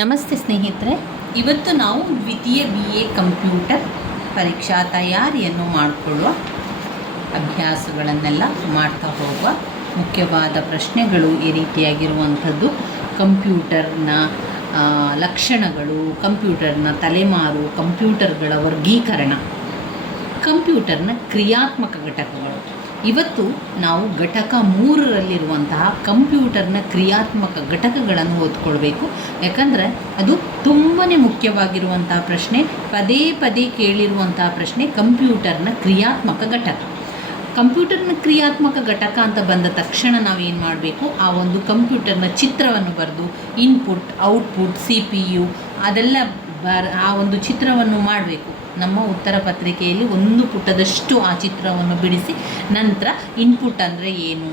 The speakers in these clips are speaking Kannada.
ನಮಸ್ತೆ ಸ್ನೇಹಿತರೆ, ಇವತ್ತು ನಾವು ದ್ವಿತೀಯ BA ಕಂಪ್ಯೂಟರ್ ಪರೀಕ್ಷಾ ತಯಾರಿಯನ್ನು ಮಾಡಿಕೊಳ್ಳುವ ಅಭ್ಯಾಸಗಳನ್ನೆಲ್ಲ ಮಾಡ್ತಾ ಹೋಗುವ. ಮುಖ್ಯವಾದ ಪ್ರಶ್ನೆಗಳು ಈ ರೀತಿಯಾಗಿರುವಂಥದ್ದು: ಕಂಪ್ಯೂಟರ್ನ ಲಕ್ಷಣಗಳು, ಕಂಪ್ಯೂಟರ್ನ ತಲೆಮಾರು, ಕಂಪ್ಯೂಟರ್ಗಳ ವರ್ಗೀಕರಣ, ಕಂಪ್ಯೂಟರ್ನ ಕ್ರಿಯಾತ್ಮಕ ಘಟಕಗಳು. ಇವತ್ತು ನಾವು ಘಟಕ 3ರಲ್ಲಿರುವಂತಹ ಕಂಪ್ಯೂಟರ್ನ ಕ್ರಿಯಾತ್ಮಕ ಘಟಕಗಳನ್ನು ಓದ್ಕೊಳ್ಬೇಕು. ಯಾಕಂದರೆ ಅದು ತುಂಬಾ ಮುಖ್ಯವಾಗಿರುವಂತಹ ಪ್ರಶ್ನೆ, ಪದೇ ಪದೇ ಕೇಳಿರುವಂತಹ ಪ್ರಶ್ನೆ. ಕಂಪ್ಯೂಟರ್ನ ಕ್ರಿಯಾತ್ಮಕ ಘಟಕ. ಕಂಪ್ಯೂಟರ್ನ ಕ್ರಿಯಾತ್ಮಕ ಘಟಕ ಅಂತ ಬಂದ ತಕ್ಷಣ ನಾವೇನು ಮಾಡಬೇಕು, ಆ ಒಂದು ಕಂಪ್ಯೂಟರ್ನ ಚಿತ್ರವನ್ನು ಬರೆದು ಇನ್ಪುಟ್, ಔಟ್ಪುಟ್, CPU ಅದೆಲ್ಲ ಆ ಒಂದು ಚಿತ್ರವನ್ನು ಮಾಡಬೇಕು. ನಮ್ಮ ಉತ್ತರ ಪತ್ರಿಕೆಯಲ್ಲಿ ಒಂದು ಪುಟದಷ್ಟು ಆ ಚಿತ್ರವನ್ನು ಬಿಡಿಸಿ, ನಂತರ ಇನ್ಪುಟ್ ಅಂದರೆ ಏನು,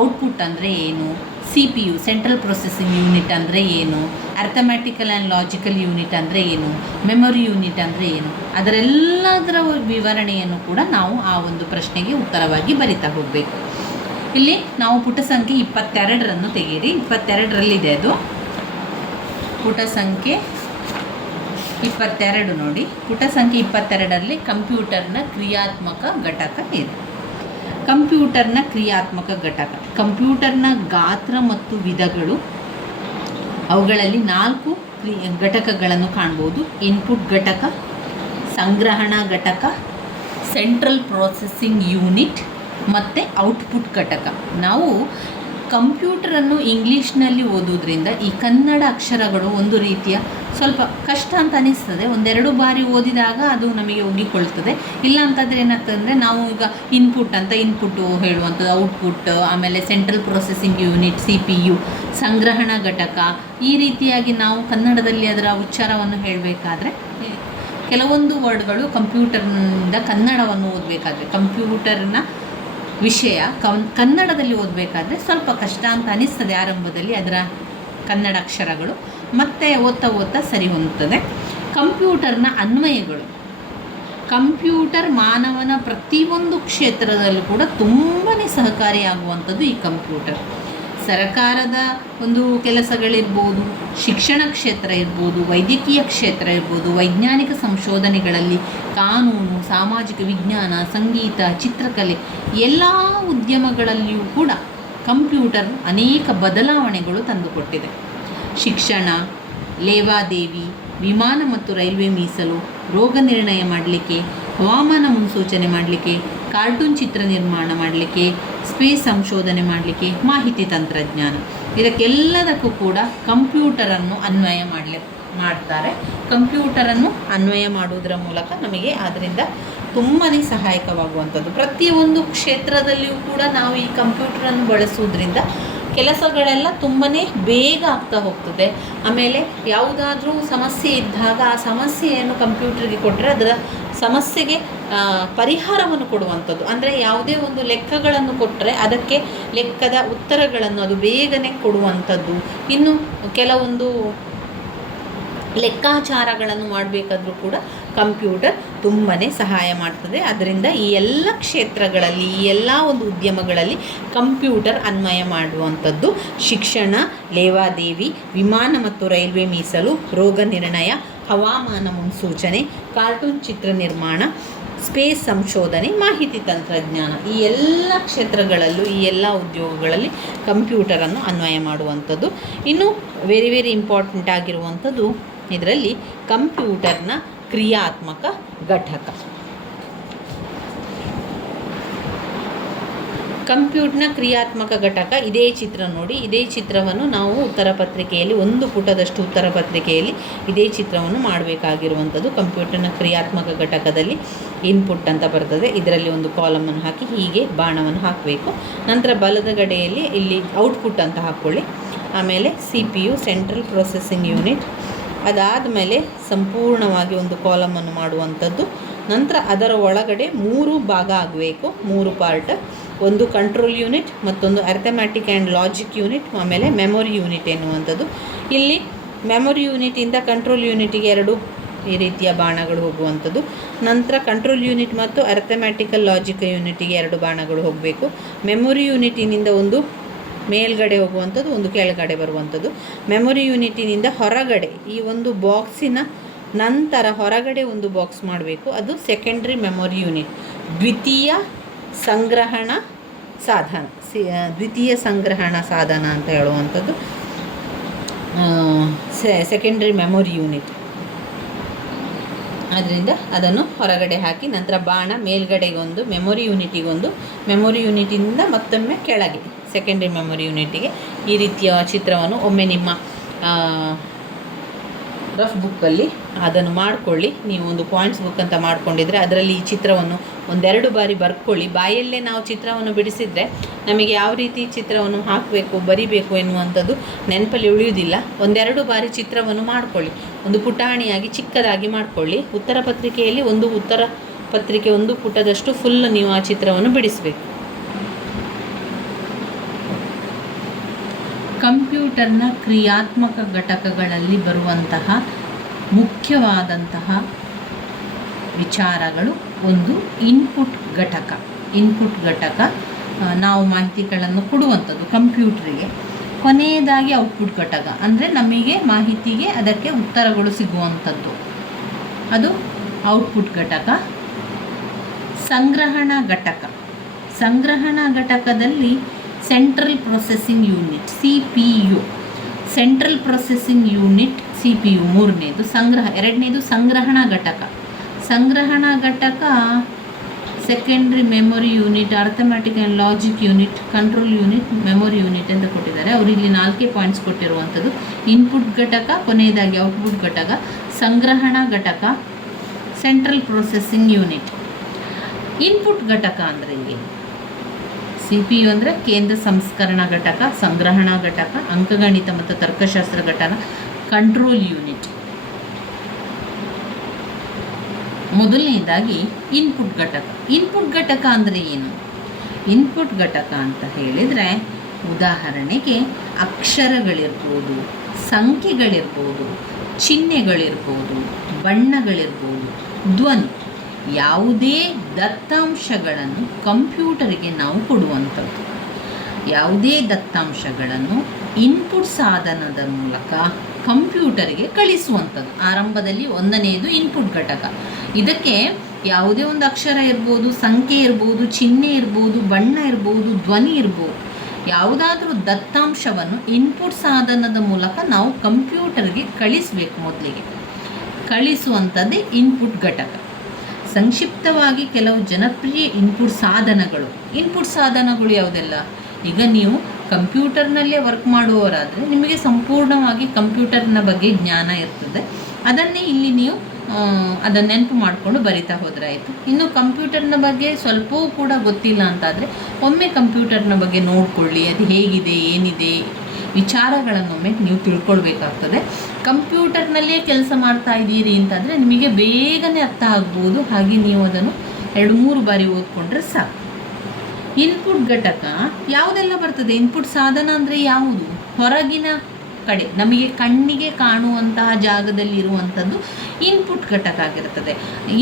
ಔಟ್ಪುಟ್ ಅಂದರೆ ಏನು, CPU ಸೆಂಟ್ರಲ್ ಪ್ರೊಸೆಸಿಂಗ್ ಯೂನಿಟ್ ಅಂದರೆ ಏನು, ಅರ್ಥಮ್ಯಾಟಿಕಲ್ ಆ್ಯಂಡ್ ಲಾಜಿಕಲ್ ಯೂನಿಟ್ ಅಂದರೆ ಏನು, ಮೆಮೊರಿ ಯೂನಿಟ್ ಅಂದರೆ ಏನು, ಅದರೆಲ್ಲದರ ವಿವರಣೆಯನ್ನು ಕೂಡ ನಾವು ಆ ಒಂದು ಪ್ರಶ್ನೆಗೆ ಉತ್ತರವಾಗಿ ಬರಿತಾ ಹೋಗಬೇಕು. ಇಲ್ಲಿ ನಾವು ಪುಟ ಸಂಖ್ಯೆ 22ರನ್ನು ತೆಗೀರಿ. 22ರಲ್ಲಿದೆ ಅದು. ಪುಟ ಸಂಖ್ಯೆ 22 ನೋಡಿ. ಪುಟ ಸಂಖ್ಯೆ 22ರಲ್ಲಿ ಕಂಪ್ಯೂಟರ್ನ ಕ್ರಿಯಾತ್ಮಕ ಘಟಕ ಇದೆ. ಕಂಪ್ಯೂಟರ್ನ ಕ್ರಿಯಾತ್ಮಕ ಘಟಕ, ಕಂಪ್ಯೂಟರ್ನ ಗಾತ್ರ ಮತ್ತು ವಿಧಗಳು. ಅವುಗಳಲ್ಲಿ 4 ಘಟಕಗಳನ್ನು ಕಾಣ್ಬೋದು: ಇನ್ಪುಟ್ ಘಟಕ, ಸಂಗ್ರಹಣಾ ಘಟಕ, ಸೆಂಟ್ರಲ್ ಪ್ರೊಸೆಸಿಂಗ್ ಯೂನಿಟ್ ಮತ್ತು ಔಟ್ಪುಟ್ ಘಟಕ. ನಾವು ಕಂಪ್ಯೂಟರನ್ನು ಇಂಗ್ಲೀಷ್ನಲ್ಲಿ ಓದೋದ್ರಿಂದ ಈ ಕನ್ನಡ ಅಕ್ಷರಗಳು ಒಂದು ರೀತಿಯ ಸ್ವಲ್ಪ ಕಷ್ಟ ಅಂತ ಅನಿಸ್ತದೆ. ಒಂದೆರಡು ಬಾರಿ ಓದಿದಾಗ ಅದು ನಮಗೆ ಒಗ್ಗಿಕೊಳ್ತದೆ. ಇಲ್ಲ ಅಂತಂದರೆ ಏನಾಗ್ತದೆ, ನಾವು ಈಗ ಇನ್ಪುಟ್ಟು ಹೇಳುವಂಥದ್ದು, ಔಟ್ಪುಟ್, ಆಮೇಲೆ ಸೆಂಟ್ರಲ್ ಪ್ರೊಸೆಸಿಂಗ್ ಯೂನಿಟ್, CPU, ಸಂಗ್ರಹಣಾ ಘಟಕ, ಈ ರೀತಿಯಾಗಿ ನಾವು ಕನ್ನಡದಲ್ಲಿ ಅದರ ಉಚ್ಚಾರವನ್ನು ಹೇಳಬೇಕಾದ್ರೆ ಕೆಲವೊಂದು ವರ್ಡ್ಗಳು ಕಂಪ್ಯೂಟರ್ನಿಂದ ಕನ್ನಡವನ್ನು ಓದಬೇಕಾದ್ರೆ, ಕಂಪ್ಯೂಟರ್ನ ವಿಷಯ ಕನ್ನಡದಲ್ಲಿ ಓದಬೇಕಾದ್ರೆ ಸ್ವಲ್ಪ ಕಷ್ಟ ಅಂತ ಅನಿಸ್ತದೆ ಆರಂಭದಲ್ಲಿ ಅದರ ಕನ್ನಡ ಅಕ್ಷರಗಳು. ಮತ್ತೆ ಓದ್ತಾ ಸರಿ ಹೊಂದುತ್ತದೆ. ಕಂಪ್ಯೂಟರ್ನ ಅನ್ವಯಗಳು. ಕಂಪ್ಯೂಟರ್ ಮಾನವನ ಪ್ರತಿಯೊಂದು ಕ್ಷೇತ್ರದಲ್ಲೂ ಕೂಡ ತುಂಬಾ ಸಹಕಾರಿಯಾಗುವಂಥದ್ದು ಈ ಕಂಪ್ಯೂಟರ್. ಸರಕಾರದ ಒಂದು ಕೆಲಸಗಳಿರ್ಬೋದು, ಶಿಕ್ಷಣ ಕ್ಷೇತ್ರ ಇರ್ಬೋದು, ವೈದ್ಯಕೀಯ ಕ್ಷೇತ್ರ ಇರ್ಬೋದು, ವೈಜ್ಞಾನಿಕ ಸಂಶೋಧನೆಗಳಲ್ಲಿ, ಕಾನೂನು, ಸಾಮಾಜಿಕ ವಿಜ್ಞಾನ, ಸಂಗೀತ, ಚಿತ್ರಕಲೆ, ಎಲ್ಲ ಉದ್ಯಮಗಳಲ್ಲಿಯೂ ಕೂಡ ಕಂಪ್ಯೂಟರ್ ಅನೇಕ ಬದಲಾವಣೆಗಳು ತಂದುಕೊಟ್ಟಿದೆ. ಶಿಕ್ಷಣ, ಲೇವಾದೇವಿ, ವಿಮಾನ ಮತ್ತು ರೈಲ್ವೆ ಮೀಸಲು, ರೋಗ ನಿರ್ಣಯ ಮಾಡಲಿಕ್ಕೆ, ಹವಾಮಾನ ಮುನ್ಸೂಚನೆ ಮಾಡಲಿಕ್ಕೆ, ಕಾರ್ಟೂನ್ ಚಿತ್ರ ನಿರ್ಮಾಣ ಮಾಡಲಿಕ್ಕೆ, ಸ್ಪೇಸ್ ಸಂಶೋಧನೆ ಮಾಡಲಿಕ್ಕೆ, ಮಾಹಿತಿ ತಂತ್ರಜ್ಞಾನ, ಇದಕ್ಕೆಲ್ಲದಕ್ಕೂ ಕೂಡ ಕಂಪ್ಯೂಟರನ್ನು ಅನ್ವಯ ಮಾಡ್ತಾರೆ. ಕಂಪ್ಯೂಟರನ್ನು ಅನ್ವಯ ಮಾಡುವುದರ ಮೂಲಕ ನಮಗೆ ಅದರಿಂದ ತುಂಬಾ ಸಹಾಯಕವಾಗುವಂಥದ್ದು. ಪ್ರತಿಯೊಂದು ಕ್ಷೇತ್ರದಲ್ಲಿಯೂ ಕೂಡ ನಾವು ಈ ಕಂಪ್ಯೂಟರನ್ನು ಬಳಸುವುದರಿಂದ ಕೆಲಸಗಳೆಲ್ಲ ತುಂಬಾ ಬೇಗ ಆಗ್ತಾ ಹೋಗ್ತದೆ. ಆಮೇಲೆ ಯಾವುದಾದ್ರೂ ಸಮಸ್ಯೆ ಇದ್ದಾಗ ಆ ಸಮಸ್ಯೆಯನ್ನು ಕಂಪ್ಯೂಟರ್ಗೆ ಕೊಟ್ಟರೆ ಅದರ ಸಮಸ್ಯೆಗೆ ಪರಿಹಾರವನ್ನು ಕೊಡುವಂಥದ್ದು. ಅಂದರೆ ಯಾವುದೇ ಒಂದು ಲೆಕ್ಕಗಳನ್ನು ಕೊಟ್ಟರೆ ಅದಕ್ಕೆ ಲೆಕ್ಕದ ಉತ್ತರಗಳನ್ನು ಅದು ಬೇಗನೆ ಕೊಡುವಂಥದ್ದು. ಇನ್ನು ಕೆಲವೊಂದು ಲೆಕ್ಕಾಚಾರಗಳನ್ನು ಮಾಡಬೇಕಾದ್ರೂ ಕೂಡ ಕಂಪ್ಯೂಟರ್ ತುಂಬಾ ಸಹಾಯ ಮಾಡ್ತದೆ. ಅದರಿಂದ ಈ ಎಲ್ಲ ಕ್ಷೇತ್ರಗಳಲ್ಲಿ, ಈ ಎಲ್ಲ ಒಂದು ಉದ್ಯಮಗಳಲ್ಲಿ ಕಂಪ್ಯೂಟರ್ ಅನ್ವಯ ಮಾಡುವಂಥದ್ದು. ಶಿಕ್ಷಣ, ಲೇವಾದೇವಿ, ವಿಮಾನ ಮತ್ತು ರೈಲ್ವೆ ಮೀಸಲು, ರೋಗ ನಿರ್ಣಯ, ಹವಾಮಾನ ಮುನ್ಸೂಚನೆ, ಕಾರ್ಟೂನ್ ಚಿತ್ರ ನಿರ್ಮಾಣ, ಸ್ಪೇಸ್ ಸಂಶೋಧನೆ, ಮಾಹಿತಿ ತಂತ್ರಜ್ಞಾನ, ಈ ಎಲ್ಲ ಕ್ಷೇತ್ರಗಳಲ್ಲೂ, ಈ ಎಲ್ಲ ಉದ್ಯೋಗಗಳಲ್ಲಿ ಕಂಪ್ಯೂಟರನ್ನು ಅನ್ವಯ ಮಾಡುವಂಥದ್ದು. ಇನ್ನು ವೆರಿ ಇಂಪಾರ್ಟೆಂಟ್ ಆಗಿರುವಂಥದ್ದು ಇದರಲ್ಲಿ ಕಂಪ್ಯೂಟರ್ನ ಕ್ರಿಯಾತ್ಮಕ ಘಟಕ. ಕಂಪ್ಯೂಟರ್ನ ಕ್ರಿಯಾತ್ಮಕ ಘಟಕ ಇದೇ ಚಿತ್ರ ನೋಡಿ. ಇದೇ ಚಿತ್ರವನ್ನು ನಾವು ಉತ್ತರ ಪತ್ರಿಕೆಯಲ್ಲಿ, ಒಂದು ಪುಟದಷ್ಟು ಉತ್ತರ ಪತ್ರಿಕೆಯಲ್ಲಿ ಇದೇ ಚಿತ್ರವನ್ನು ಮಾಡಬೇಕಾಗಿರುವಂಥದ್ದು. ಕಂಪ್ಯೂಟರ್ನ ಕ್ರಿಯಾತ್ಮಕ ಘಟಕದಲ್ಲಿ ಇನ್ಪುಟ್ ಅಂತ ಬರ್ತದೆ. ಇದರಲ್ಲಿ ಒಂದು ಕಾಲಮನ್ನು ಹಾಕಿ ಹೀಗೆ ಬಾಣವನ್ನು ಹಾಕಬೇಕು. ನಂತರ ಬಲದ ಗಡೆಯಲ್ಲಿ ಇಲ್ಲಿ ಔಟ್ಪುಟ್ ಅಂತ ಹಾಕ್ಕೊಳ್ಳಿ. ಆಮೇಲೆ CPU ಸೆಂಟ್ರಲ್ ಪ್ರೊಸೆಸಿಂಗ್ ಯೂನಿಟ್. ಅದಾದ ಮೇಲೆ ಸಂಪೂರ್ಣವಾಗಿ ಒಂದು ಕಾಲಮನ್ನು ಮಾಡುವಂಥದ್ದು. ನಂತರ ಅದರ ಒಳಗಡೆ 3 ಭಾಗ ಆಗಬೇಕು, 3 ಪಾರ್ಟ್. ಒಂದು ಕಂಟ್ರೋಲ್ ಯೂನಿಟ್, ಮತ್ತೊಂದು ಅರ್ಥಮ್ಯಾಟಿಕ್ ಆ್ಯಂಡ್ ಲಾಜಿಕ್ ಯೂನಿಟ್, ಆಮೇಲೆ ಮೆಮೊರಿ ಯೂನಿಟ್ ಎನ್ನುವಂಥದ್ದು. ಇಲ್ಲಿ ಮೆಮೊರಿ ಯೂನಿಟಿಂದ ಕಂಟ್ರೋಲ್ ಯೂನಿಟಿಗೆ 2 ಈ ರೀತಿಯ ಬಾಣಗಳು ಹೋಗುವಂಥದ್ದು. ನಂತರ ಕಂಟ್ರೋಲ್ ಯೂನಿಟ್ ಮತ್ತು ಅರ್ಥಮ್ಯಾಟಿಕಲ್ ಲಾಜಿಕ್ ಯೂನಿಟಿಗೆ 2 ಬಾಣಗಳು ಹೋಗಬೇಕು. ಮೆಮೊರಿ ಯೂನಿಟಿನಿಂದ ಒಂದು ಮೇಲ್ಗಡೆ ಹೋಗುವಂಥದ್ದು, ಒಂದು ಕೆಳಗಡೆ ಬರುವಂಥದ್ದು. ಮೆಮೊರಿ ಯೂನಿಟಿನಿಂದ ಹೊರಗಡೆ ಈ ಒಂದು ಬಾಕ್ಸಿನ ನಂತರ ಹೊರಗಡೆ ಒಂದು ಬಾಕ್ಸ್ ಮಾಡಬೇಕು, ಅದು ಸೆಕೆಂಡ್ರಿ ಮೆಮೊರಿ ಯೂನಿಟ್, ದ್ವಿತೀಯ ಸಂಗ್ರಹಣಾ ಸಾಧನ. ದ್ವಿತೀಯ ಸಂಗ್ರಹಣಾ ಸಾಧನ ಅಂತ ಹೇಳುವಂಥದ್ದು ಸೆಕೆಂಡ್ರಿ ಮೆಮೊರಿ ಯೂನಿಟ್. ಅದರಿಂದ ಅದನ್ನು ಹೊರಗಡೆ ಹಾಕಿ ನಂತರ ಬಾಣ ಮೇಲ್ಗಡೆಗೊಂದು, ಮೆಮೊರಿ ಯೂನಿಟಿಗೊಂದು, ಮೆಮೊರಿ ಯೂನಿಟಿಂದ ಮತ್ತೊಮ್ಮೆ ಕೆಳಗೆ ಸೆಕೆಂಡ್ರಿ ಮೆಮೊರಿ ಯೂನಿಟಿಗೆ. ಈ ರೀತಿಯ ಚಿತ್ರವನ್ನು ಒಮ್ಮೆ ನಿಮ್ಮ ರಫ್ ಬುಕ್ಕಲ್ಲಿ ಅದನ್ನು ಮಾಡಿಕೊಳ್ಳಿ. ನೀವು ಒಂದು ಪಾಯಿಂಟ್ಸ್ ಬುಕ್ ಅಂತ ಮಾಡಿಕೊಂಡಿದ್ರೆ ಅದರಲ್ಲಿ ಈ ಚಿತ್ರವನ್ನು ಒಂದೆರಡು ಬಾರಿ ಬರ್ಕೊಳ್ಳಿ. ಬಾಯಲ್ಲೇ ನಾವು ಚಿತ್ರವನ್ನು ಬಿಡಿಸಿದರೆ ನಮಗೆ ಯಾವ ರೀತಿ ಚಿತ್ರವನ್ನು ಹಾಕಬೇಕು ಬರಿಬೇಕು ಎನ್ನುವಂಥದ್ದು ನೆನಪಲ್ಲಿ ಉಳಿಯುವುದಿಲ್ಲ. ಒಂದೆರಡು ಬಾರಿ ಚಿತ್ರವನ್ನು ಮಾಡಿಕೊಳ್ಳಿ, ಒಂದು ಪುಟಾಣಿಯಾಗಿ ಚಿಕ್ಕದಾಗಿ ಮಾಡಿಕೊಳ್ಳಿ. ಉತ್ತರ ಪತ್ರಿಕೆಯಲ್ಲಿ ಉತ್ತರ ಪತ್ರಿಕೆ ಒಂದು ಪುಟದಷ್ಟು ಫುಲ್ ನೀವು ಆ ಚಿತ್ರವನ್ನು ಬಿಡಿಸಬೇಕು. ಕಂಪ್ಯೂಟರ್ನ ಕ್ರಿಯಾತ್ಮಕ ಘಟಕಗಳಲ್ಲಿ ಬರುವಂತಹ ಮುಖ್ಯವಾದಂತಹ ವಿಚಾರಗಳು, ಒಂದು ಇನ್ಪುಟ್ ಘಟಕ. ಇನ್ಪುಟ್ ಘಟಕ ನಾವು ಮಾಹಿತಿಗಳನ್ನು ಕೊಡುವಂಥದ್ದು ಕಂಪ್ಯೂಟ್ರಿಗೆ. ಕೊನೆಯದಾಗಿ ಔಟ್ಪುಟ್ ಘಟಕ ಅಂದರೆ ನಮಗೆ ಮಾಹಿತಿಗೆ ಅದಕ್ಕೆ ಉತ್ತರಗಳು ಸಿಗುವಂಥದ್ದು, ಅದು ಔಟ್ಪುಟ್ ಘಟಕ. ಸಂಗ್ರಹಣಾ ಘಟಕ. ಸಂಗ್ರಹಣಾ ಘಟಕದಲ್ಲಿ central processing unit CPU, central processing unit CPU ಮೂರನೇದು. ಎರಡನೇದು ಸಂಗ್ರಹಣಾ ಘಟಕ. ಸಂಗ್ರಹಣಾ ಘಟಕ secondary memory unit, arithmetic and logic unit, control unit, memory unit ಅಂತ ಕೊಟ್ಟಿದ್ದಾರೆ. ಅವರು ಇಲ್ಲಿ 4 ಪಾಯಿಂಟ್ಸ್ ಕೊಟ್ಟಿರುವಂಥದ್ದು. ಇನ್ಪುಟ್ ಘಟಕ, ಕೊನೆಯದಾಗಿ ಔಟ್ಪುಟ್ ಘಟಕ, ಸಂಗ್ರಹಣಾ ಘಟಕ, ಸೆಂಟ್ರಲ್ ಪ್ರೊಸೆಸಿಂಗ್ ಯೂನಿಟ್. ಇನ್ಪುಟ್ ಘಟಕ ಅಂದರೆ ಏನು? CPU ಅಂದರೆ ಕೇಂದ್ರ ಸಂಸ್ಕರಣಾ ಘಟಕ, ಸಂಗ್ರಹಣಾ ಘಟಕ, ಅಂಕಗಣಿತ ಮತ್ತು ತರ್ಕಶಾಸ್ತ್ರ ಘಟಕ, ಕಂಟ್ರೋಲ್ ಯೂನಿಟ್. ಮೊದಲನೇದಾಗಿ ಇನ್ಪುಟ್ ಘಟಕ. ಇನ್ಪುಟ್ ಘಟಕ ಅಂದರೆ ಏನು? ಇನ್ಪುಟ್ ಘಟಕ ಅಂತ ಹೇಳಿದರೆ ಉದಾಹರಣೆಗೆ ಅಕ್ಷರಗಳಿರ್ಬೋದು, ಸಂಖ್ಯೆಗಳಿರ್ಬೋದು, ಚಿಹ್ನೆಗಳಿರ್ಬೋದು, ಬಣ್ಣಗಳಿರ್ಬೋದು, ಧ್ವನಿ, ಯಾವುದೇ ದತ್ತಾಂಶಗಳನ್ನು ಕಂಪ್ಯೂಟರಿಗೆ ನಾವು ಕೊಡುವಂಥದ್ದು. ಯಾವುದೇ ದತ್ತಾಂಶಗಳನ್ನು ಇನ್ಪುಟ್ ಸಾಧನದ ಮೂಲಕ ಕಂಪ್ಯೂಟರಿಗೆ ಕಳಿಸುವಂಥದ್ದು. ಆರಂಭದಲ್ಲಿ ಒಂದನೆಯದು ಇನ್ಪುಟ್ ಘಟಕ. ಇದಕ್ಕೆ ಯಾವುದೇ ಒಂದು ಅಕ್ಷರ ಇರ್ಬೋದು, ಸಂಖ್ಯೆ ಇರ್ಬೋದು, ಚಿಹ್ನೆ ಇರ್ಬೋದು, ಬಣ್ಣ ಇರ್ಬೋದು, ಧ್ವನಿ ಇರ್ಬೋದು, ಯಾವುದಾದ್ರೂ ದತ್ತಾಂಶವನ್ನು ಇನ್ಪುಟ್ ಸಾಧನದ ಮೂಲಕ ನಾವು ಕಂಪ್ಯೂಟರ್ಗೆ ಕಳಿಸಬೇಕು. ಮೊದಲಿಗೆ ಕಳಿಸುವಂಥದ್ದೇ ಇನ್ಪುಟ್ ಘಟಕ. ಸಂಕ್ಷಿಪ್ತವಾಗಿ ಕೆಲವು ಜನಪ್ರಿಯ ಇನ್ಪುಟ್ ಸಾಧನಗಳು ಯಾವುದೆಲ್ಲ? ಈಗ ನೀವು ಕಂಪ್ಯೂಟರ್ನಲ್ಲೇ ವರ್ಕ್ ಮಾಡುವವರಾದರೆ ನಿಮಗೆ ಸಂಪೂರ್ಣವಾಗಿ ಕಂಪ್ಯೂಟರ್ನ ಬಗ್ಗೆ ಜ್ಞಾನ ಇರ್ತದೆ. ಅದನ್ನೇ ಇಲ್ಲಿ ನೀವು ಅದನ್ನು ನೆನಪು ಮಾಡಿಕೊಂಡು ಬರಿತಾ ಹೋದರೆ ಆಯಿತು. ಇನ್ನು ಕಂಪ್ಯೂಟರ್ನ ಬಗ್ಗೆ ಸ್ವಲ್ಪವೂ ಕೂಡ ಗೊತ್ತಿಲ್ಲ ಅಂತಾದರೆ ಒಮ್ಮೆ ಕಂಪ್ಯೂಟರ್ನ ಬಗ್ಗೆ ನೋಡಿಕೊಳ್ಳಿ, ಅದು ಹೇಗಿದೆ, ಏನಿದೆ, ವಿಚಾರಗಳನ್ನೊಮ್ಮೆ ನೀವು ತಿಳ್ಕೊಳ್ಬೇಕಾಗ್ತದೆ. ಕಂಪ್ಯೂಟರ್ನಲ್ಲೇ ಕೆಲಸ ಮಾಡ್ತಾ ಇದ್ದೀರಿ ಅಂತಾದರೆ ನಿಮಗೆ ಬೇಗನೆ ಅರ್ಥ ಆಗ್ಬೋದು. ಹಾಗೆ ನೀವು ಅದನ್ನು 2-3 ಬಾರಿ ಓದ್ಕೊಂಡ್ರೆ ಸಾಕು. ಇನ್ಪುಟ್ ಘಟಕ ಯಾವುದೆಲ್ಲ ಬರ್ತದೆ? ಇನ್ಪುಟ್ ಸಾಧನ ಅಂದರೆ ಯಾವುದು? ಹೊರಗಿನ ಕಡೆ ನಮಗೆ ಕಣ್ಣಿಗೆ ಕಾಣುವಂತಹ ಜಾಗದಲ್ಲಿರುವಂಥದ್ದು ಇನ್ಪುಟ್ ಘಟಕ ಆಗಿರ್ತದೆ,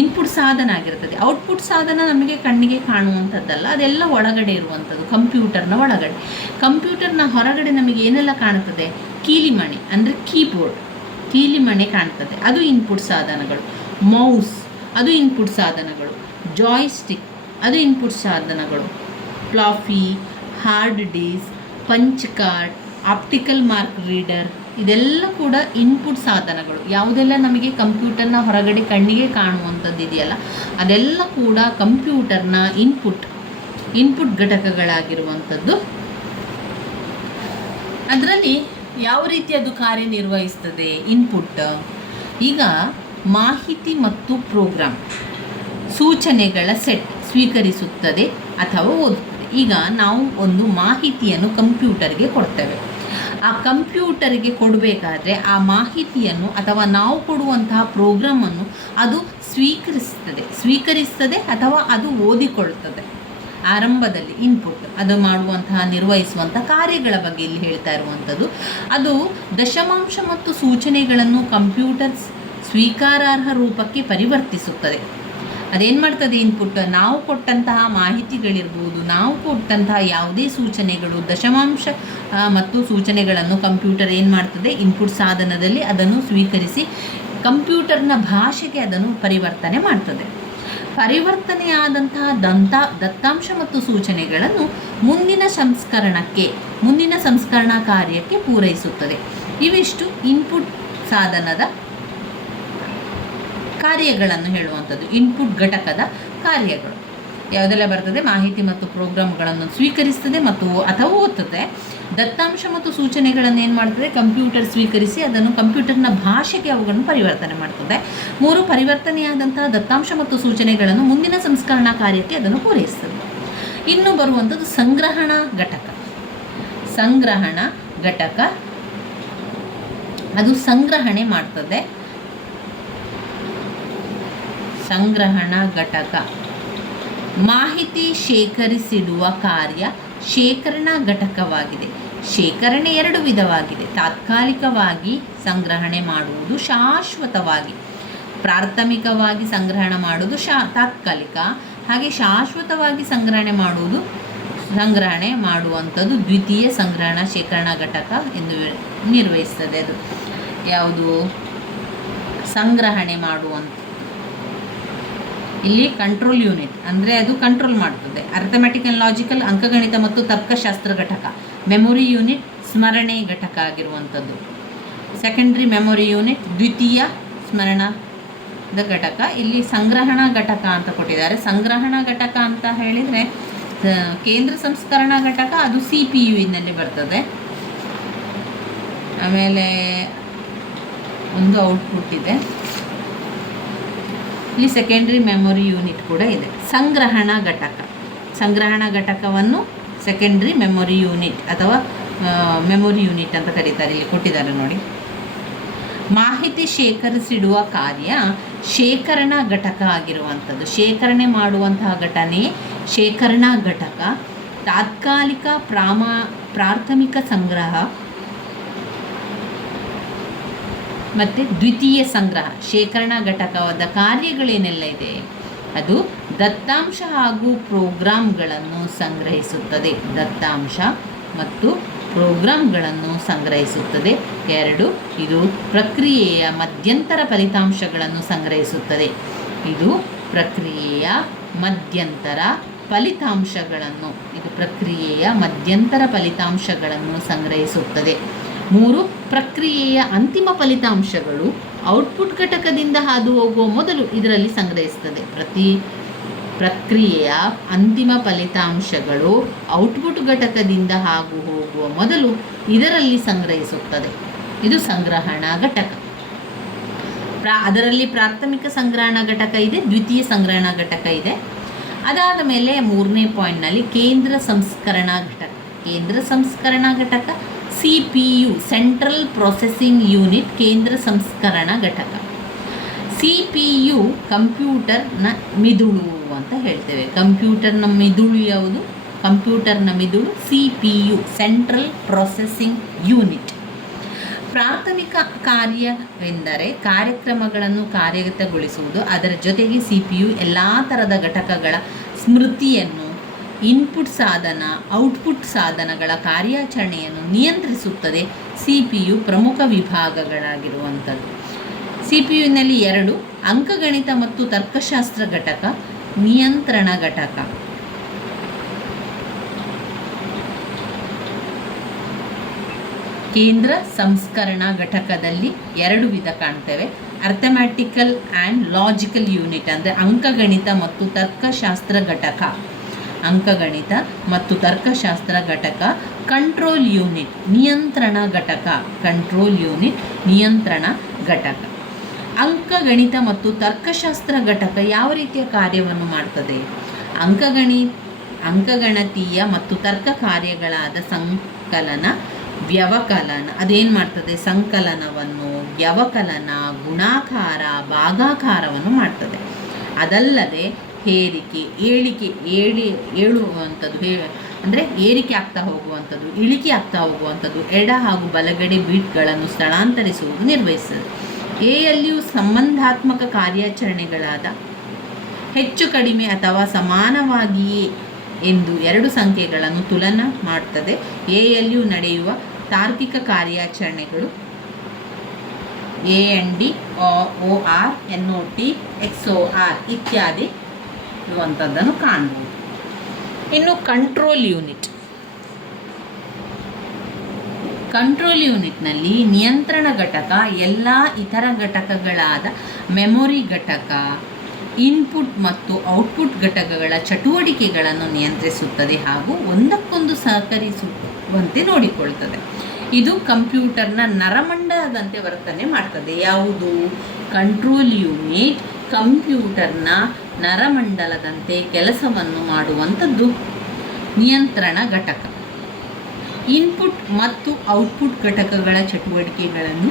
ಇನ್ಪುಟ್ ಸಾಧನ ಆಗಿರ್ತದೆ. ಔಟ್ಪುಟ್ ಸಾಧನ ನಮಗೆ ಕಣ್ಣಿಗೆ ಕಾಣುವಂಥದ್ದಲ್ಲ, ಅದೆಲ್ಲ ಒಳಗಡೆ ಇರುವಂಥದ್ದು, ಕಂಪ್ಯೂಟರ್ನ ಒಳಗಡೆ. ಕಂಪ್ಯೂಟರ್ನ ಹೊರಗಡೆ ನಮಗೆ ಏನೆಲ್ಲ ಕಾಣುತ್ತದೆ? ಕೀಲಿಮಣೆ ಅಂದರೆ ಕೀಬೋರ್ಡ್, ಕೀಲಿಮಣೆ ಕಾಣ್ತದೆ, ಅದು ಇನ್ಪುಟ್ ಸಾಧನಗಳು. ಮೌಸ್ ಅದು ಇನ್ಪುಟ್ ಸಾಧನಗಳು. ಜಾಯ್ಸ್ಟಿಕ್ ಅದು ಇನ್ಪುಟ್ ಸಾಧನಗಳು. Floppy, hard disk, punch card, optical mark reader, ಇದೆಲ್ಲ ಕೂಡ ಇನ್ಪುಟ್ ಸಾಧನಗಳು. ಯಾವುದೆಲ್ಲ ನಮಗೆ ಕಂಪ್ಯೂಟರ್ನ ಹೊರಗಡೆ ಕಣ್ಣಿಗೆ ಕಾಣುವಂಥದ್ದು ಇದೆಯಲ್ಲ, ಅದೆಲ್ಲ ಕೂಡ ಕಂಪ್ಯೂಟರ್ನ ಇನ್ಪುಟ್ ಘಟಕಗಳಾಗಿರುವಂಥದ್ದು. ಅದರಲ್ಲಿ ಯಾವ ರೀತಿ ಅದು ಕಾರ್ಯನಿರ್ವಹಿಸ್ತದೆ? ಇನ್ಪುಟ್ ಈಗ ಮಾಹಿತಿ ಮತ್ತು ಪ್ರೋಗ್ರಾಮ್ ಸೂಚನೆಗಳ ಸೆಟ್ ಸ್ವೀಕರಿಸುತ್ತದೆ ಅಥವಾ ಓದುತ್ತದೆ. ಈಗ ನಾವು ಒಂದು ಮಾಹಿತಿಯನ್ನು ಕಂಪ್ಯೂಟರ್ಗೆ ಕೊಡ್ತೇವೆ. ಆ ಕಂಪ್ಯೂಟರ್ಗೆ ಕೊಡಬೇಕಾದ್ರೆ ಆ ಮಾಹಿತಿಯನ್ನು ಅಥವಾ ನಾವು ಕೊಡುವಂತಹ ಪ್ರೋಗ್ರಾಮನ್ನು ಅದು ಸ್ವೀಕರಿಸ್ತದೆ ಅಥವಾ ಅದು ಓದಿಕೊಳ್ಳುತ್ತದೆ. ಆರಂಭದಲ್ಲಿ ಇನ್ಪುಟ್ ಅದು ನಿರ್ವಹಿಸುವಂಥ ಕಾರ್ಯಗಳ ಬಗ್ಗೆ ಇಲ್ಲಿ ಹೇಳ್ತಾ ಇರುವಂಥದ್ದು. ಅದು ದಶಮಾಂಶ ಮತ್ತು ಸೂಚನೆಗಳನ್ನು ಕಂಪ್ಯೂಟರ್ ಸ್ವೀಕಾರಾರ್ಹ ರೂಪಕ್ಕೆ ಪರಿವರ್ತಿಸುತ್ತದೆ. ಅದೇನು ಮಾಡ್ತದೆ ಇನ್ಪುಟ್, ನಾವು ಕೊಟ್ಟಂತಹ ಮಾಹಿತಿಗಳಿರ್ಬೋದು, ನಾವು ಕೊಟ್ಟಂತಹ ಯಾವುದೇ ಸೂಚನೆಗಳು, ದಶಮಾಂಶ ಮತ್ತು ಸೂಚನೆಗಳನ್ನು ಕಂಪ್ಯೂಟರ್ ಏನು ಮಾಡ್ತದೆ, ಇನ್ಪುಟ್ ಸಾಧನದಲ್ಲಿ ಅದನ್ನು ಸ್ವೀಕರಿಸಿ ಕಂಪ್ಯೂಟರ್ನ ಭಾಷೆಗೆ ಅದನ್ನು ಪರಿವರ್ತನೆ ಮಾಡ್ತದೆ. ಪರಿವರ್ತನೆಯಾದಂತಹ ದತ್ತಾಂಶ ಮತ್ತು ಸೂಚನೆಗಳನ್ನು ಮುಂದಿನ ಸಂಸ್ಕರಣಾ ಕಾರ್ಯಕ್ಕೆ ಪೂರೈಸುತ್ತದೆ. ಇವಿಷ್ಟು ಇನ್ಪುಟ್ ಸಾಧನದ ಕಾರ್ಯಗಳನ್ನು ಹೇಳುವಂಥದ್ದು, ಇನ್ಪುಟ್ ಘಟಕದ ಕಾರ್ಯಗಳು. ಯಾವುದೆಲ್ಲ ಬರ್ತದೆ, ಮಾಹಿತಿ ಮತ್ತು ಪ್ರೋಗ್ರಾಮ್ಗಳನ್ನು ಸ್ವೀಕರಿಸ್ತದೆ ಮತ್ತು ಅಥವಾ ಓದ್ತದೆ. ದತ್ತಾಂಶ ಮತ್ತು ಸೂಚನೆಗಳನ್ನು ಏನು ಮಾಡ್ತದೆ, ಕಂಪ್ಯೂಟರ್ ಸ್ವೀಕರಿಸಿ ಅದನ್ನು ಕಂಪ್ಯೂಟರ್ನ ಭಾಷೆಗೆ ಅವುಗಳನ್ನು ಪರಿವರ್ತನೆ ಮಾಡ್ತದೆ. 3 ಪರಿವರ್ತನೆಯಾದಂತಹ ದತ್ತಾಂಶ ಮತ್ತು ಸೂಚನೆಗಳನ್ನು ಮುಂದಿನ ಸಂಸ್ಕರಣಾ ಕಾರ್ಯಕ್ಕೆ ಅದನ್ನು ಪೂರೈಸ್ತದೆ. ಇನ್ನು ಬರುವಂಥದ್ದು ಸಂಗ್ರಹಣಾ ಘಟಕ. ಸಂಗ್ರಹಣಾ ಘಟಕ ಅದು ಸಂಗ್ರಹಣೆ ಮಾಡ್ತದೆ. ಸಂಗ್ರಹಣಾ ಘಟಕ ಮಾಹಿತಿ ಶೇಖರಿಸಿಡುವ ಕಾರ್ಯ ಶೇಖರಣಾ ಘಟಕವಾಗಿದೆ. ಶೇಖರಣೆ 2 ವಿಧವಾಗಿದೆ. ತಾತ್ಕಾಲಿಕವಾಗಿ ಸಂಗ್ರಹಣೆ ಮಾಡುವುದು, ಶಾಶ್ವತವಾಗಿ. ಪ್ರಾಥಮಿಕವಾಗಿ ಸಂಗ್ರಹಣೆ ಮಾಡುವುದು ತಾತ್ಕಾಲಿಕ, ಹಾಗೆ ಶಾಶ್ವತವಾಗಿ ಸಂಗ್ರಹಣೆ ಮಾಡುವಂಥದ್ದು ದ್ವಿತೀಯ ಸಂಗ್ರಹಣಾ ಶೇಖರಣಾ ಘಟಕ ಎಂದು ನಿರ್ವಹಿಸ್ತದೆ. ಅದು ಯಾವುದು, ಸಂಗ್ರಹಣೆ ಮಾಡುವಂಥ, ಇಲ್ಲಿ ಕಂಟ್ರೋಲ್ ಯೂನಿಟ್ ಅಂದರೆ ಅದು ಕಂಟ್ರೋಲ್ ಮಾಡ್ತದೆ. ಅರ್ಥಮೆಟಿಕ್ ಆ್ಯಂಡ್ ಲಾಜಿಕಲ್ ಅಂಕಗಣಿತ ಮತ್ತು ತರ್ಕಶಾಸ್ತ್ರ ಘಟಕ. ಮೆಮೊರಿ ಯೂನಿಟ್ ಸ್ಮರಣೆ ಘಟಕ ಆಗಿರುವಂಥದ್ದು. ಸೆಕೆಂಡ್ರಿ ಮೆಮೊರಿ ಯೂನಿಟ್ ದ್ವಿತೀಯ ಸ್ಮರಣದ ಘಟಕ. ಇಲ್ಲಿ ಸಂಗ್ರಹಣಾ ಘಟಕ ಅಂತ ಕೊಟ್ಟಿದ್ದಾರೆ. ಸಂಗ್ರಹಣಾ ಘಟಕ ಅಂತ ಹೇಳಿದರೆ ಕೇಂದ್ರ ಸಂಸ್ಕರಣಾ ಘಟಕ ಅದು CPU ಬರ್ತದೆ. ಆಮೇಲೆ ಒಂದು ಔಟ್ಪುಟ್ ಇದೆ. ಇಲ್ಲಿ ಸೆಕೆಂಡ್ರಿ ಮೆಮೊರಿ ಯೂನಿಟ್ ಕೂಡ ಇದೆ. ಸಂಗ್ರಹಣಾ ಘಟಕವನ್ನು ಸೆಕೆಂಡ್ರಿ ಮೆಮೊರಿ ಯೂನಿಟ್ ಅಥವಾ ಮೆಮೊರಿ ಯೂನಿಟ್ ಅಂತ ಕರೀತಾರೆ. ಇಲ್ಲಿ ಕೊಟ್ಟಿದ್ದಾರೆ ನೋಡಿ. ಮಾಹಿತಿ ಶೇಖರಿಸಿಡುವ ಕಾರ್ಯ ಶೇಖರಣಾ ಘಟಕ ಆಗಿರುವಂಥದ್ದು. ಶೇಖರಣೆ ಮಾಡುವಂತಹ ಘಟನೆ ಶೇಖರಣಾ ಘಟಕ. ತಾತ್ಕಾಲಿಕ ಪ್ರಾಥಮಿಕ ಸಂಗ್ರಹ ಮತ್ತು ದ್ವಿತೀಯ ಸಂಗ್ರಹ. ಶೇಖರಣಾ ಘಟಕವಾದ ಕಾರ್ಯಗಳೇನೆಲ್ಲ ಇದೆ, ಅದು ದತ್ತಾಂಶ ಹಾಗೂ ಪ್ರೋಗ್ರಾಮ್ಗಳನ್ನು ಸಂಗ್ರಹಿಸುತ್ತದೆ. ದತ್ತಾಂಶ ಮತ್ತು ಪ್ರೋಗ್ರಾಮ್ಗಳನ್ನು ಸಂಗ್ರಹಿಸುತ್ತದೆ. 2, ಇದು ಪ್ರಕ್ರಿಯೆಯ ಮಧ್ಯಂತರ ಫಲಿತಾಂಶಗಳನ್ನು ಸಂಗ್ರಹಿಸುತ್ತದೆ. ಇದು ಪ್ರಕ್ರಿಯೆಯ ಮಧ್ಯಂತರ ಫಲಿತಾಂಶಗಳನ್ನು ಸಂಗ್ರಹಿಸುತ್ತದೆ. 3, ಪ್ರಕ್ರಿಯೆಯ ಅಂತಿಮ ಫಲಿತಾಂಶಗಳು ಔಟ್ಪುಟ್ ಘಟಕದಿಂದ ಹಾದು ಹೋಗುವ ಮೊದಲು ಇದರಲ್ಲಿ ಸಂಗ್ರಹಿಸುತ್ತದೆ. ಪ್ರಕ್ರಿಯೆಯ ಅಂತಿಮ ಫಲಿತಾಂಶಗಳು ಔಟ್ಪುಟ್ ಘಟಕದಿಂದ ಹಾದು ಹೋಗುವ ಮೊದಲು ಇದರಲ್ಲಿ ಸಂಗ್ರಹಿಸುತ್ತದೆ. ಇದು ಸಂಗ್ರಹಣಾ ಘಟಕ. ಅದರಲ್ಲಿ ಪ್ರಾಥಮಿಕ ಸಂಗ್ರಹಣಾ ಘಟಕ ಇದೆ, ದ್ವಿತೀಯ ಸಂಗ್ರಹಣಾ ಘಟಕ ಇದೆ. ಅದಾದ ಮೇಲೆ 3ನೇ ಪಾಯಿಂಟ್ನಲ್ಲಿ ಕೇಂದ್ರ ಸಂಸ್ಕರಣಾ ಘಟಕ. CPU ಸೆಂಟ್ರಲ್ ಪ್ರೊಸೆಸಿಂಗ್ ಯೂನಿಟ್ ಕೇಂದ್ರ ಸಂಸ್ಕರಣಾ ಘಟಕ. CPU ಕಂಪ್ಯೂಟರ್ನ ಮಿದುಳು ಅಂತ ಹೇಳ್ತೇವೆ. ಕಂಪ್ಯೂಟರ್ನ ಮಿದುಳು ಯಾವುದು? ಕಂಪ್ಯೂಟರ್ನ ಮಿದುಳು CPU ಸೆಂಟ್ರಲ್ ಪ್ರೊಸೆಸಿಂಗ್ ಯೂನಿಟ್. ಪ್ರಾಥಮಿಕ ಕಾರ್ಯವೆಂದರೆ ಕಾರ್ಯಕ್ರಮಗಳನ್ನು ಕಾರ್ಯಗತಗೊಳಿಸುವುದು. ಅದರ ಜೊತೆಗೆ CPU ಎಲ್ಲ ಥರದ ಘಟಕಗಳ ಸ್ಮೃತಿಯನ್ನು, ಇನ್ಪುಟ್ ಸಾಧನ, ಔಟ್ಪುಟ್ ಸಾಧನಗಳ ಕಾರ್ಯಾಚರಣೆಯನ್ನು ನಿಯಂತ್ರಿಸುತ್ತದೆ. CPU ಪ್ರಮುಖ ವಿಭಾಗಗಳಾಗಿರುವಂಥದ್ದು. CPUನಲ್ಲಿ 2 ಅಂಕಗಣಿತ ಮತ್ತು ತರ್ಕಶಾಸ್ತ್ರ ಘಟಕ, ನಿಯಂತ್ರಣ ಘಟಕ. ಕೇಂದ್ರ ಸಂಸ್ಕರಣಾ ಘಟಕದಲ್ಲಿ 2 ವಿಧ ಕಾಣ್ತೇವೆ. ಅರ್ಥಮ್ಯಾಟಿಕಲ್ ಆ್ಯಂಡ್ ಲಾಜಿಕಲ್ ಯೂನಿಟ್ ಅಂದರೆ ಅಂಕಗಣಿತ ಮತ್ತು ತರ್ಕಶಾಸ್ತ್ರ ಘಟಕ. ಕಂಟ್ರೋಲ್ ಯೂನಿಟ್ ನಿಯಂತ್ರಣ ಘಟಕ. ಅಂಕಗಣಿತ ಮತ್ತು ತರ್ಕಶಾಸ್ತ್ರ ಘಟಕ ಯಾವ ರೀತಿಯ ಕಾರ್ಯವನ್ನು ಮಾಡ್ತದೆ? ಅಂಕಗಣಿತೀಯ ಮತ್ತು ತರ್ಕ ಕಾರ್ಯಗಳಾದ ಸಂಕಲನ, ವ್ಯವಕಲನ ಅದೇನು ಮಾಡ್ತದೆ? ಸಂಕಲನವನ್ನು, ವ್ಯವಕಲನ, ಗುಣಾಕಾರ, ಭಾಗಾಕಾರವನ್ನು ಮಾಡ್ತದೆ. ಅದಲ್ಲದೆ ಏಳಿಕೆ ಏಳುವಂಥದ್ದು ಅಂದರೆ ಏರಿಕೆ ಆಗ್ತಾ ಹೋಗುವಂಥದ್ದು, ಇಳಿಕೆ ಆಗ್ತಾ ಹೋಗುವಂಥದ್ದು, ಎಡ ಹಾಗೂ ಬಲಗಡೆ ಬೀಟ್ಗಳನ್ನು ಸ್ಥಳಾಂತರಿಸುವುದು ನಿರ್ವಹಿಸುತ್ತದೆ. ಎಯಲ್ಲಿಯೂ ಸಂಬಂಧಾತ್ಮಕ ಕಾರ್ಯಾಚರಣೆಗಳಾದ ಹೆಚ್ಚು ಕಡಿಮೆ ಅಥವಾ ಸಮಾನವಾಗಿಯೇ ಎಂದು ಎರಡು ಸಂಖ್ಯೆಗಳನ್ನು ತುಲನಾ ಮಾಡುತ್ತದೆ. ALU ನಡೆಯುವ ತಾರ್ಕಿಕ ಕಾರ್ಯಾಚರಣೆಗಳು AND, OR, NOT, XOR ಇತ್ಯಾದಿ ಇರುವಂಥದ್ದನ್ನು ಕಾಣ್ಬೋದು. ಇನ್ನು ಕಂಟ್ರೋಲ್ ಯೂನಿಟ್. ಕಂಟ್ರೋಲ್ ಯೂನಿಟ್ನಲ್ಲಿ ನಿಯಂತ್ರಣ ಘಟಕ ಎಲ್ಲ ಇತರ ಘಟಕಗಳಾದ ಮೆಮೊರಿ ಘಟಕ, ಇನ್ಪುಟ್ ಮತ್ತು ಔಟ್ಪುಟ್ ಘಟಕಗಳ ಚಟುವಟಿಕೆಗಳನ್ನು ನಿಯಂತ್ರಿಸುತ್ತದೆ ಹಾಗೂ ಒಂದಕ್ಕೊಂದು ಸಹಕರಿಸುವಂತೆ ನೋಡಿಕೊಳ್ಳುತ್ತದೆ. ಇದು ಕಂಪ್ಯೂಟರ್ನ ನರಮಂಡಲದಂತೆ ವರ್ತನೆ ಮಾಡ್ತದೆ. ಯಾವುದು? ಕಂಟ್ರೋಲ್ ಯೂನಿಟ್ ಕಂಪ್ಯೂಟರ್ನ ನರಮಂಡಲದಂತೆ ಕೆಲಸವನ್ನು ಮಾಡುವಂಥದ್ದು ನಿಯಂತ್ರಣ ಘಟಕ. ಇನ್ಪುಟ್ ಮತ್ತು ಔಟ್ಪುಟ್ ಘಟಕಗಳ ಚಟುವಟಿಕೆಗಳನ್ನು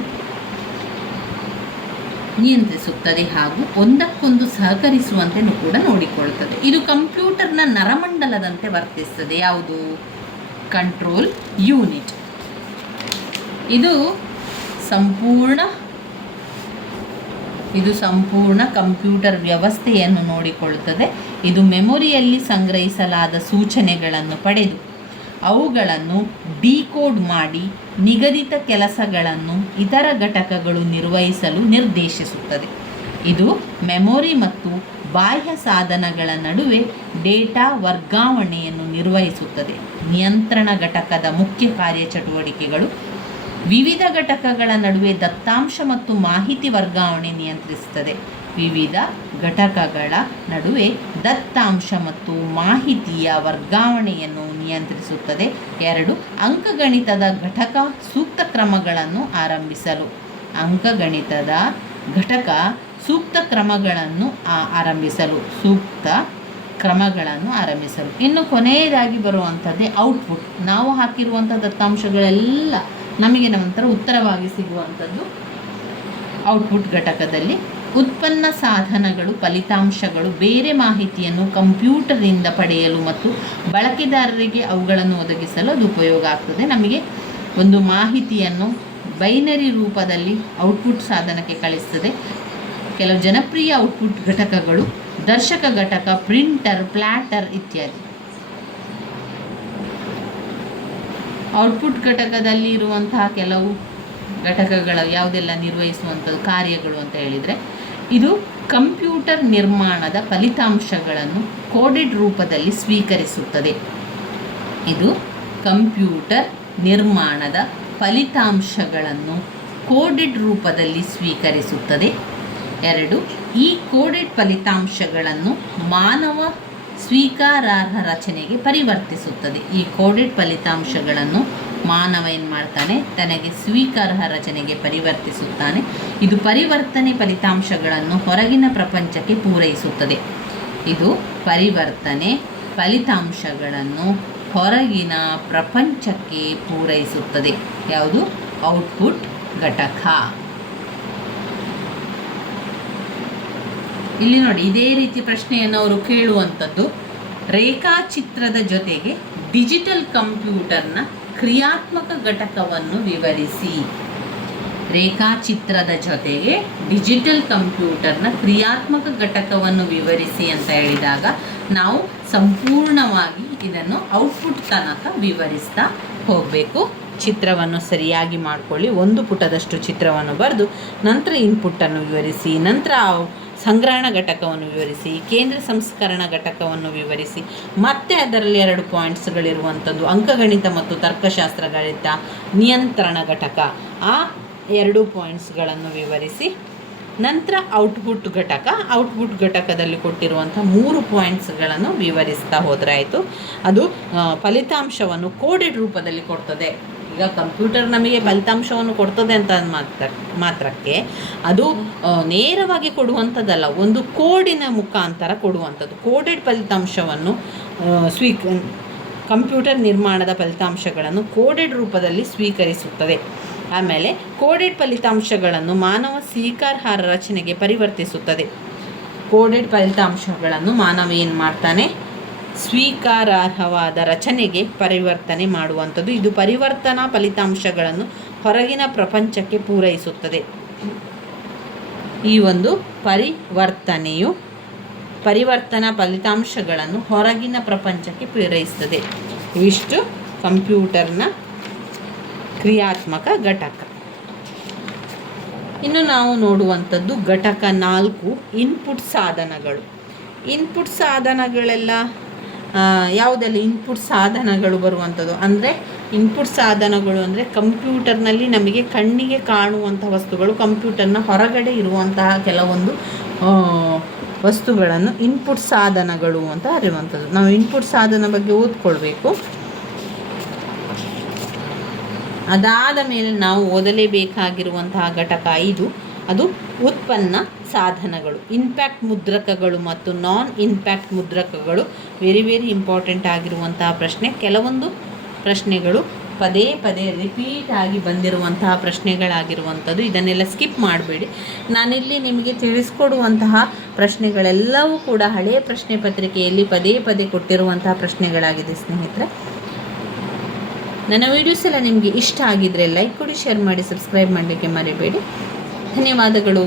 ನಿಯಂತ್ರಿಸುತ್ತದೆ ಹಾಗೂ ಒಂದಕ್ಕೊಂದು ಸಹಕರಿಸುವಂತೆ ಕೂಡ ನೋಡಿಕೊಳ್ಳುತ್ತದೆ. ಇದು ಕಂಪ್ಯೂಟರ್ನ ನರಮಂಡಲದಂತೆ ವರ್ತಿಸುತ್ತದೆ. ಯಾವುದು? Control unit. ಇದು ಸಂಪೂರ್ಣ ಕಂಪ್ಯೂಟರ್ ವ್ಯವಸ್ಥೆಯನ್ನು ನೋಡಿಕೊಳ್ಳುತ್ತದೆ. ಇದು ಮೆಮೊರಿಯಲ್ಲಿ ಸಂಗ್ರಹಿಸಲಾದ ಸೂಚನೆಗಳನ್ನು ಪಡೆದು ಅವುಗಳನ್ನು ಡಿಕೋಡ್ ಮಾಡಿ ನಿಗದಿತ ಕೆಲಸಗಳನ್ನು ಇತರ ಘಟಕಗಳು ನಿರ್ವಹಿಸಲು ನಿರ್ದೇಶಿಸುತ್ತದೆ. ಇದು ಮೆಮೊರಿ ಮತ್ತು ಬಾಹ್ಯ ಸಾಧನಗಳ ನಡುವೆ ಡೇಟಾ ವರ್ಗಾವಣೆಯನ್ನು ನಿರ್ವಹಿಸುತ್ತದೆ. ನಿಯಂತ್ರಣ ಘಟಕದ ಮುಖ್ಯ ಕಾರ್ಯಚಟುವಟಿಕೆಗಳು ವಿವಿಧ ಘಟಕಗಳ ನಡುವೆ ದತ್ತಾಂಶ ಮತ್ತು ಮಾಹಿತಿ ವರ್ಗಾವಣೆ ನಿಯಂತ್ರಿಸುತ್ತದೆ. ವಿವಿಧ ಘಟಕಗಳ ನಡುವೆ ದತ್ತಾಂಶ ಮತ್ತು ಮಾಹಿತಿಯ ವರ್ಗಾವಣೆಯನ್ನು ನಿಯಂತ್ರಿಸುತ್ತದೆ. 2. ಅಂಕಗಣಿತದ ಘಟಕ ಸೂಕ್ತ ಕ್ರಮಗಳನ್ನು ಆರಂಭಿಸಲು. ಅಂಕಗಣಿತದ ಘಟಕ ಸೂಕ್ತ ಕ್ರಮಗಳನ್ನು ಆರಂಭಿಸಲು. ಇನ್ನು ಕೊನೆಯದಾಗಿ ಬರುವಂಥದ್ದೇ ಔಟ್ಪುಟ್. ನಾವು ಹಾಕಿರುವಂಥ ದತ್ತಾಂಶಗಳೆಲ್ಲ ನಮಗೆ ನಂತರ ಉತ್ತರವಾಗಿ ಸಿಗುವಂಥದ್ದು ಔಟ್ಪುಟ್ ಘಟಕದಲ್ಲಿ. ಉತ್ಪನ್ನ ಸಾಧನಗಳು, ಫಲಿತಾಂಶಗಳು ಬೇರೆ ಮಾಹಿತಿಯನ್ನು ಕಂಪ್ಯೂಟರ್ನಿಂದ ಪಡೆಯಲು ಮತ್ತು ಬಳಕೆದಾರರಿಗೆ ಅವುಗಳನ್ನು ಒದಗಿಸಲು ಅದು ಉಪಯೋಗ ಆಗ್ತದೆ. ನಮಗೆ ಒಂದು ಮಾಹಿತಿಯನ್ನು ಬೈನರಿ ರೂಪದಲ್ಲಿ ಔಟ್ಪುಟ್ ಸಾಧನಕ್ಕೆ ಕಳಿಸ್ತದೆ. ಕೆಲವು ಜನಪ್ರಿಯ ಔಟ್ಪುಟ್ ಘಟಕಗಳು ದರ್ಶಕ ಘಟಕ, ಪ್ರಿಂಟರ್, ಪ್ಲಾಟರ್ ಇತ್ಯಾದಿ. ಔಟ್ಪುಟ್ ಘಟಕದಲ್ಲಿ ಇರುವಂತಹ ಕೆಲವು ಘಟಕಗಳು ಯಾವುದೆಲ್ಲ ನಿರ್ವಹಿಸುವಂಥದ್ದು ಕಾರ್ಯಗಳು ಅಂತ ಹೇಳಿದರೆ, ಇದು ಕಂಪ್ಯೂಟರ್ ನಿರ್ಮಾಣದ ಫಲಿತಾಂಶಗಳನ್ನು ಕೋಡೆಡ್ ರೂಪದಲ್ಲಿ ಸ್ವೀಕರಿಸುತ್ತದೆ. ಇದು ಕಂಪ್ಯೂಟರ್ ನಿರ್ಮಾಣದ ಫಲಿತಾಂಶಗಳನ್ನು ಕೋಡೆಡ್ ರೂಪದಲ್ಲಿ ಸ್ವೀಕರಿಸುತ್ತದೆ. 2. ಈ ಕೋಡೆಡ್ ಫಲಿತಾಂಶಗಳನ್ನು ಮಾನವ ಸ್ವೀಕಾರಾರ್ಹ ರಚನೆಗೆ ಪರಿವರ್ತಿಸುತ್ತದೆ. ಈ ಕೋಡೆಡ್ ಫಲಿತಾಂಶಗಳನ್ನು ಮಾನವ ಏನು ಮಾಡ್ತಾನೆ? ತನಗೆ ಸ್ವೀಕಾರಾರ್ಹ ರಚನೆಗೆ ಪರಿವರ್ತಿಸುತ್ತಾನೆ. ಇದು ಪರಿವರ್ತನೆ ಫಲಿತಾಂಶಗಳನ್ನು ಹೊರಗಿನ ಪ್ರಪಂಚಕ್ಕೆ ಪೂರೈಸುತ್ತದೆ. ಇದು ಪರಿವರ್ತನೆ ಫಲಿತಾಂಶಗಳನ್ನು ಹೊರಗಿನ ಪ್ರಪಂಚಕ್ಕೆ ಪೂರೈಸುತ್ತದೆ. ಯಾವುದು? ಔಟ್ಪುಟ್ ಘಟಕ. ಇಲ್ಲಿ ನೋಡಿ, ಇದೇ ರೀತಿ ಪ್ರಶ್ನೆಯನ್ನು ಅವರು ಕೇಳುವಂಥದ್ದು. ರೇಖಾಚಿತ್ರದ ಜೊತೆಗೆ ಡಿಜಿಟಲ್ ಕಂಪ್ಯೂಟರ್ನ ಕ್ರಿಯಾತ್ಮಕ ಘಟಕವನ್ನು ವಿವರಿಸಿ. ರೇಖಾಚಿತ್ರದ ಜೊತೆಗೆ ಡಿಜಿಟಲ್ ಕಂಪ್ಯೂಟರ್ನ ಕ್ರಿಯಾತ್ಮಕ ಘಟಕವನ್ನು ವಿವರಿಸಿ ಅಂತ ಹೇಳಿದಾಗ ನಾವು ಸಂಪೂರ್ಣವಾಗಿ ಇದನ್ನು ಔಟ್ಪುಟ್ ತನಕ ವಿವರಿಸ್ತಾ ಹೋಗಬೇಕು. ಚಿತ್ರವನ್ನು ಸರಿಯಾಗಿ ಮಾಡಿಕೊಳ್ಳಿ. 1 ಪುಟದಷ್ಟು ಚಿತ್ರವನ್ನು ಬರೆದು ನಂತರ ಇನ್ಪುಟ್ಟನ್ನು ವಿವರಿಸಿ, ನಂತರ ಸಂಗ್ರಹಣ ಘಟಕವನ್ನು ವಿವರಿಸಿ, ಕೇಂದ್ರ ಸಂಸ್ಕರಣ ಘಟಕವನ್ನು ವಿವರಿಸಿ, ಮತ್ತೆ ಅದರಲ್ಲಿ 2 ಪಾಯಿಂಟ್ಸ್ಗಳಿರುವಂಥದ್ದು ಅಂಕಗಣಿತ ಮತ್ತು ತರ್ಕಶಾಸ್ತ್ರ ಗಣಿತ ನಿಯಂತ್ರಣ ಘಟಕ. ಆ 2 ಪಾಯಿಂಟ್ಸ್ಗಳನ್ನು ವಿವರಿಸಿ ನಂತರ ಔಟ್ಪುಟ್ ಘಟಕದಲ್ಲಿ ಕೊಟ್ಟಿರುವಂಥ 3 ಪಾಯಿಂಟ್ಸ್ಗಳನ್ನು ವಿವರಿಸ್ತಾ ಹೋದರೆ ಆಯಿತು. ಅದು ಫಲಿತಾಂಶವನ್ನು ಕೋಡೆಡ್ ರೂಪದಲ್ಲಿ ಕೊಡ್ತದೆ. ಈಗ ಕಂಪ್ಯೂಟರ್ ನಮಗೆ ಫಲಿತಾಂಶವನ್ನು ಕೊಡ್ತದೆ ಅಂತ ಮಾತ್ರಕ್ಕೆ ಅದು ನೇರವಾಗಿ ಕೊಡುವಂಥದ್ದಲ್ಲ, ಒಂದು ಕೋಡಿನ ಮುಖಾಂತರ ಕೊಡುವಂಥದ್ದು. ಕೋಡೆಡ್ ಫಲಿತಾಂಶವನ್ನು ಕಂಪ್ಯೂಟರ್ ನಿರ್ಮಾಣದ ಫಲಿತಾಂಶಗಳನ್ನು ಕೋಡೆಡ್ ರೂಪದಲ್ಲಿ ಸ್ವೀಕರಿಸುತ್ತದೆ. ಆಮೇಲೆ ಕೋಡೆಡ್ ಫಲಿತಾಂಶಗಳನ್ನು ಮಾನವ ಸ್ವೀಕಾರಾರ್ಹ ರಚನೆಗೆ ಪರಿವರ್ತಿಸುತ್ತದೆ. ಕೋಡೆಡ್ ಫಲಿತಾಂಶಗಳನ್ನು ಮಾನವ ಏನು ಮಾಡ್ತಾನೆ? ಸ್ವೀಕಾರಾರ್ಹವಾದ ರಚನೆಗೆ ಪರಿವರ್ತನೆ ಮಾಡುವಂಥದ್ದು. ಇದು ಪರಿವರ್ತನಾ ಫಲಿತಾಂಶಗಳನ್ನು ಹೊರಗಿನ ಪ್ರಪಂಚಕ್ಕೆ ಪೂರೈಸುತ್ತದೆ. ಈ ಒಂದು ಪರಿವರ್ತನೆಯು ಪರಿವರ್ತನಾ ಫಲಿತಾಂಶಗಳನ್ನು ಹೊರಗಿನ ಪ್ರಪಂಚಕ್ಕೆ ಪ್ರೇರಿಸ್ತದೆ. ಇವಿಷ್ಟು ಕಂಪ್ಯೂಟರ್ನ ಕ್ರಿಯಾತ್ಮಕ ಘಟಕ. ಇನ್ನು ನಾವು ನೋಡುವಂಥದ್ದು ಘಟಕ 4 ಇನ್ಪುಟ್ ಸಾಧನಗಳು. ಇನ್ಪುಟ್ ಸಾಧನಗಳೆಲ್ಲ ಯಾವುದೆಲ್ಲ ಇನ್ಪುಟ್ ಸಾಧನಗಳು ಬರುವಂಥದ್ದು ಅಂದರೆ, ಇನ್ಪುಟ್ ಸಾಧನಗಳು ಅಂದರೆ ಕಂಪ್ಯೂಟರ್ನಲ್ಲಿ ನಮಗೆ ಕಣ್ಣಿಗೆ ಕಾಣುವಂಥ ವಸ್ತುಗಳು, ಕಂಪ್ಯೂಟರ್ನ ಹೊರಗಡೆ ಇರುವಂತಹ ಕೆಲವೊಂದು ವಸ್ತುಗಳನ್ನು ಇನ್ಪುಟ್ ಸಾಧನಗಳು ಅಂತ ಅರಿಯುವಂಥದ್ದು. ನಾವು ಇನ್ಪುಟ್ ಸಾಧನ ಬಗ್ಗೆ ಓದ್ಕೊಳ್ಬೇಕು. ಅದಾದ ಮೇಲೆ ನಾವು ಓದಲೇಬೇಕಾಗಿರುವಂತಹ ಘಟಕ 5 ಅದು ಉತ್ಪನ್ನ ಸಾಧನಗಳು. ಇಂಪ್ಯಾಕ್ಟ್ ಮುದ್ರಕಗಳು ಮತ್ತು ನಾನ್ ಇಂಪ್ಯಾಕ್ಟ್ ಮುದ್ರಕಗಳು ವೆರಿ ಇಂಪಾರ್ಟೆಂಟ್ ಆಗಿರುವಂತಹ ಪ್ರಶ್ನೆ. ಕೆಲವೊಂದು ಪ್ರಶ್ನೆಗಳು ಪದೇ ಪದೇ ರಿಪೀಟ್ ಆಗಿ ಬಂದಿರುವಂತಹ ಪ್ರಶ್ನೆಗಳಾಗಿರುವಂಥದ್ದು. ಇದನ್ನೆಲ್ಲ ಸ್ಕಿಪ್ ಮಾಡಬೇಡಿ. ನಾನಿಲ್ಲಿ ನಿಮಗೆ ತಿಳಿಸ್ಕೊಡುವಂತಹ ಪ್ರಶ್ನೆಗಳೆಲ್ಲವೂ ಕೂಡ ಹಳೆಯ ಪ್ರಶ್ನೆ ಪತ್ರಿಕೆಯಲ್ಲಿ ಪದೇ ಪದೇ ಕೊಟ್ಟಿರುವಂತಹ ಪ್ರಶ್ನೆಗಳಾಗಿದೆ ಸ್ನೇಹಿತರೆ. ನನ್ನ ವೀಡಿಯೋಸ್ ಎಲ್ಲ ನಿಮಗೆ ಇಷ್ಟ ಆಗಿದ್ದರೆ ಲೈಕ್ ಕೊಡಿ, ಶೇರ್ ಮಾಡಿ, ಸಬ್ಸ್ಕ್ರೈಬ್ ಮಾಡಲಿಕ್ಕೆ ಮರಿಬೇಡಿ. ಧನ್ಯವಾದಗಳು.